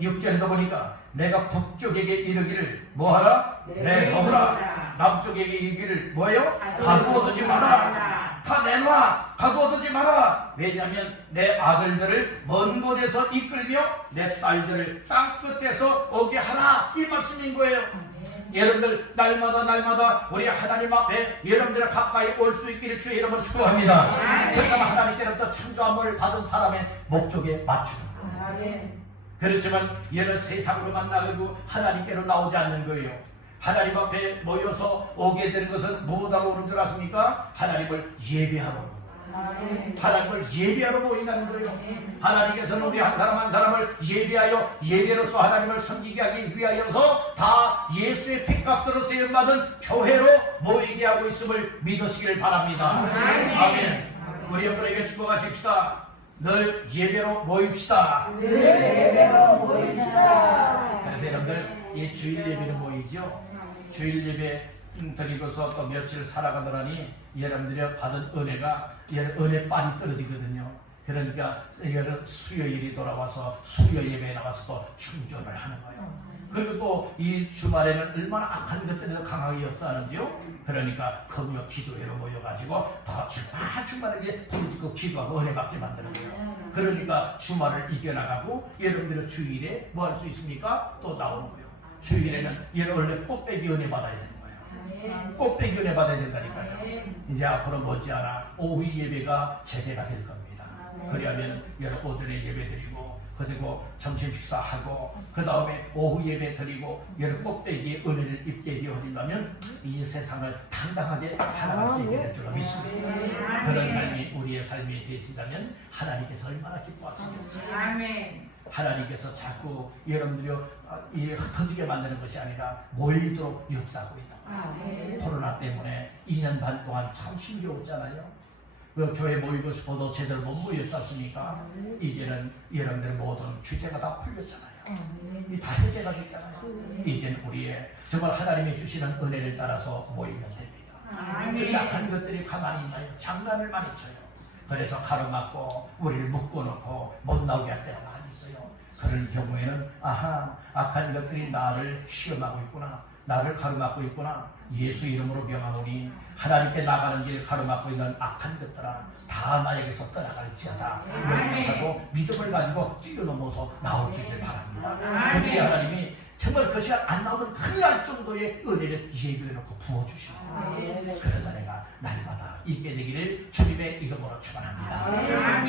6절에도 보니까 내가 북쪽에게 이르기를 뭐하라? 내놓으라 남쪽에게 이르기를 뭐예요? 가두어두지 마라 다 내놔 가두어두지 마라 왜냐하면 내 아들들을 먼 곳에서 이끌며 내 딸들을 땅 끝에서 오게 하라 이 말씀인 거예요. 여러분들 날마다 우리 하나님 앞에 여러분들 가까이 올 수 있기를 주의 이름으로 축복합니다. 그러니까 하나님께로부터 창조함을 받은 사람의 목적에 맞추는 거예요. 그렇지만 얘는 세상으로 만나고 하나님께로 나오지 않는 거예요. 하나님 앞에 모여서 오게 되는 것은 무엇하러 오는 줄 아십니까? 하나님을 예배하러 하나님을 예배하러 모인다는 거예요. 하나님께서는 우리 한 사람 한 사람을 예배하여 예배로서 하나님을 섬기게 하기 위하여서 다 예수의 피값으로 세움받은 교회로 모이게 하고 있음을 믿으시길 바랍니다. 아멘. 우리 여러분에게 축복하십시다. 늘 예배로 모입시다. 그래서 여러분들 이 주일 예배는 모이죠. 주일 예배 드리고서 또 며칠 살아가더라니 여러분들이 받은 은혜가 은혜빨이 떨어지거든요. 그러니까 수요일이 돌아와서 수요 예배에 나와서 또 충전을 하는 거예요. 그리고 또 이 주말에는 얼마나 악한 것들이 더 강하게 역사하는지요. 그러니까 금요 기도회로 모여가지고 더 주말에 부르짖고 기도하고 은혜 받게 만드는 거예요. 그러니까 주말을 이겨나가고 여러분들은 주일에 뭐 할 수 있습니까? 또 나오는 거예요. 주일에는 여러분 원래 꽃배기 은혜 받아야 되는 거예요. 꽃배기 은혜 받아야 된다니까요. 이제 앞으로 머지않아 오후 예배가 재배가 될 겁니다. 그러면 여러분 오전에 예배 드리고 그리고 점심 식사하고 그 다음에 오후 예배 드리고 여러분 꽃배기의 은혜를 입게 되어진다면 이 세상을 당당하게 살아갈 수 있게 될 줄 믿습니다. 그런 삶이 우리의 삶이 되신다면 하나님께서 얼마나 기뻐하시겠어요. 하나님께서 자꾸 여러분들이 흩어지게 만드는 것이 아니라 모이도록 역사하고 있는 거예요. 코로나 때문에 2년 반 동안 참 힘들었잖아요. 그 교회 모이고 싶어도 제대로 못 모였지 않습니까? 이제는 여러분들 모든 규제가 다 풀렸잖아요. 이 다 해제가 됐잖아요. 이제는 우리의 정말 하나님이 주시는 은혜를 따라서 모이면 됩니다. 그 약한 것들이 가만히 있나요? 장난을 많이 쳐요. 그래서 가로막고 우리를 묶어놓고 못 나오게 할 때가 많이 있어요. 그런 경우에는 아하 악한 것들이 나를 시험하고 있구나. 나를 가로막고 있구나. 예수 이름으로 명하노니 하나님께 나가는 길 가로막고 있는 악한 것들아 다 나에게서 떠나갈지어다. 명령하고 믿음을 가지고 뛰어넘어서 나올 수 있길 바랍니다. 그때 하나님이 정말 그 시간 안 나오면 큰일 날 정도의 은혜를 예비해놓고 부어주시고 그러다 내가 날마다 있게 되기를 주님의 이름으로 축원합니다.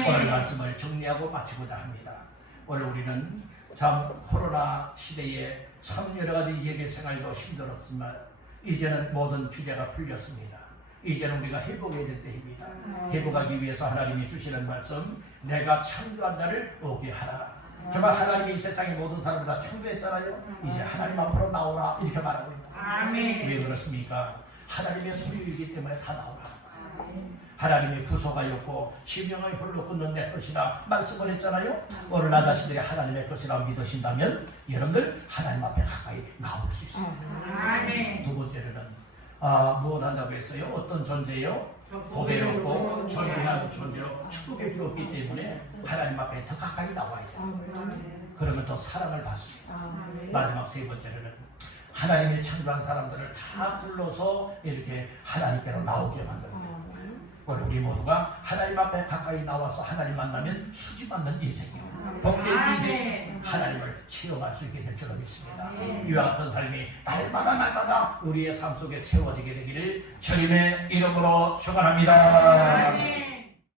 오늘 말씀을 정리하고 마치고자 합니다. 오늘 우리는 참 코로나 시대에 참 여러가지 예배 생활도 힘들었지만 이제는 모든 주제가 풀렸습니다. 이제는 우리가 회복해야 될 때입니다. 회복하기 위해서 하나님이 주시는 말씀 내가 창조한 자를 오게 하라. 정말 하나님이 이 세상의 모든 사람을 다 창조했잖아요. 이제 하나님 앞으로 나오라 이렇게 말하고 있다. 왜 그렇습니까? 하나님의 소유이기 때문에 다 나오라. 하나님의 부소가였고 지명의 불로 끊는 내 것이라 말씀을 했잖아요. 오늘 나 자신들이 하나님의 것이라 믿으신다면 여러분들 하나님 앞에 가까이 나올 수 있습니다. 두 번째로는 무엇 한다고 했어요? 어떤 존재요? 고배롭고 존귀한 존재로 축복해 주었기 때문에 하나님 앞에 더 가까이 나와야 돼요. 그러면 더 사랑을 받습니다. 마지막 세 번째로는 하나님이 창조한 사람들을 다 불러서 이렇게 하나님께로 나오게 만드는 거예요. 오늘 우리 모두가 하나님 앞에 가까이 나와서 하나님 만나면 수집받는 인생이요. 복된 인생 하나님을 체험할 수 있게 될 줄 믿습니다. 이와 같은 삶이 날마다 우리의 삶 속에 채워지게 되기를 주님의 이름으로 축원합니다.